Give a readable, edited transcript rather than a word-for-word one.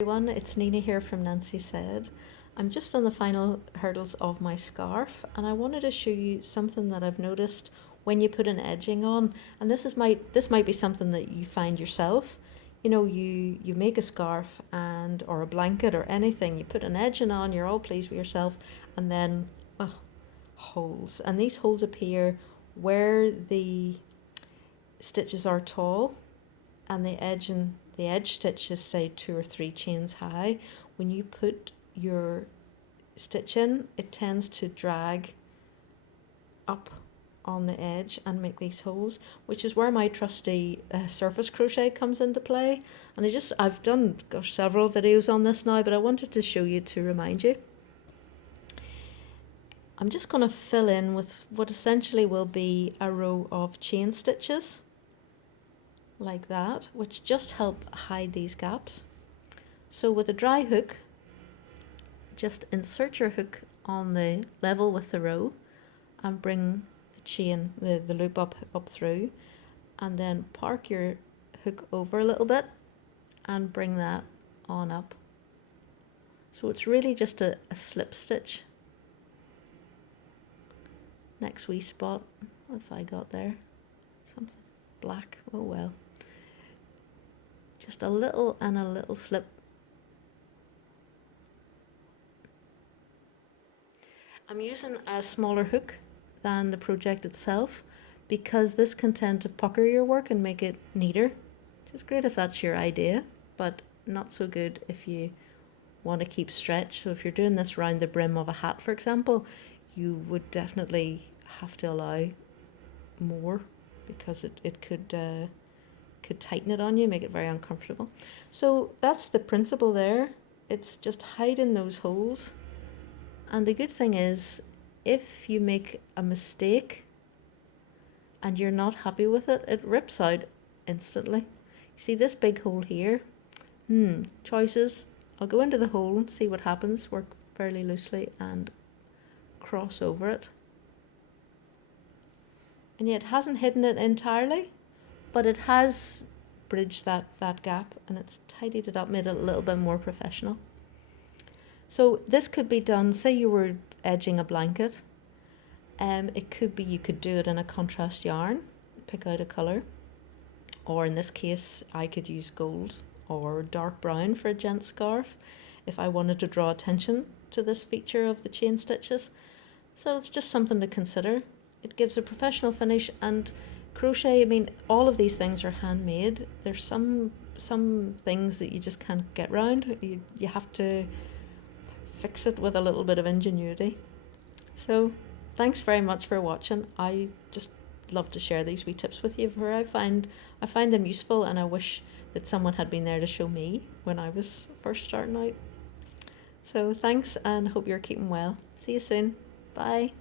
Everyone, it's Nina here from Nancy Said. I'm just on the final hurdles of my scarf, and I wanted to show you something that I've noticed when you put an edging on. And this might be something that you find yourself. You know, you make a scarf and or a blanket or anything, you put an edging on, you're all pleased with yourself, and then holes. And these holes appear where the stitches are tall and the edge stitches say 2 or 3 chains high. When you put your stitch in, it tends to drag up on the edge and make these holes, which is where my trusty surface crochet comes into play. And I've done several videos on this now, but I wanted to show you to remind you. I'm just going to fill in with what essentially will be a row of chain stitches like that, which just help hide these gaps. So with a dry hook, just insert your hook on the level with the row and bring the chain, the loop up through, and then park your hook over a little bit and bring that on up. So it's really just a slip stitch. Next wee spot, what have I got there? Something black, oh well. Just a little and a little slip. I'm using a smaller hook than the project itself because this can tend to pucker your work and make it neater, which is great if that's your idea, but not so good if you want to keep stretch. So if you're doing this round the brim of a hat, for example, you would definitely have to allow more because it could tighten it on you, make it very uncomfortable. So that's the principle there. It's just hiding those holes. And the good thing is, if you make a mistake and you're not happy with it, it rips out instantly. See this big hole here? Choices. I'll go into the hole and see what happens, work fairly loosely and cross over it. And yet it hasn't hidden it entirely, but it has bridged that gap, and it's tidied it up, made it a little bit more professional. So this could be done, say you were edging a blanket, it could be you could do it in a contrast yarn, pick out a colour, or in this case I could use gold or dark brown for a gent scarf if I wanted to draw attention to this feature of the chain stitches. So it's just something to consider. It gives a professional finish, and crochet, I mean, all of these things are handmade. There's some things that you just can't get round. You have to fix it with a little bit of ingenuity. So thanks very much for watching. I just love to share these wee tips with you, for I find them useful, and I wish that someone had been there to show me when I was first starting out. So thanks, and hope you're keeping well. See you soon. Bye.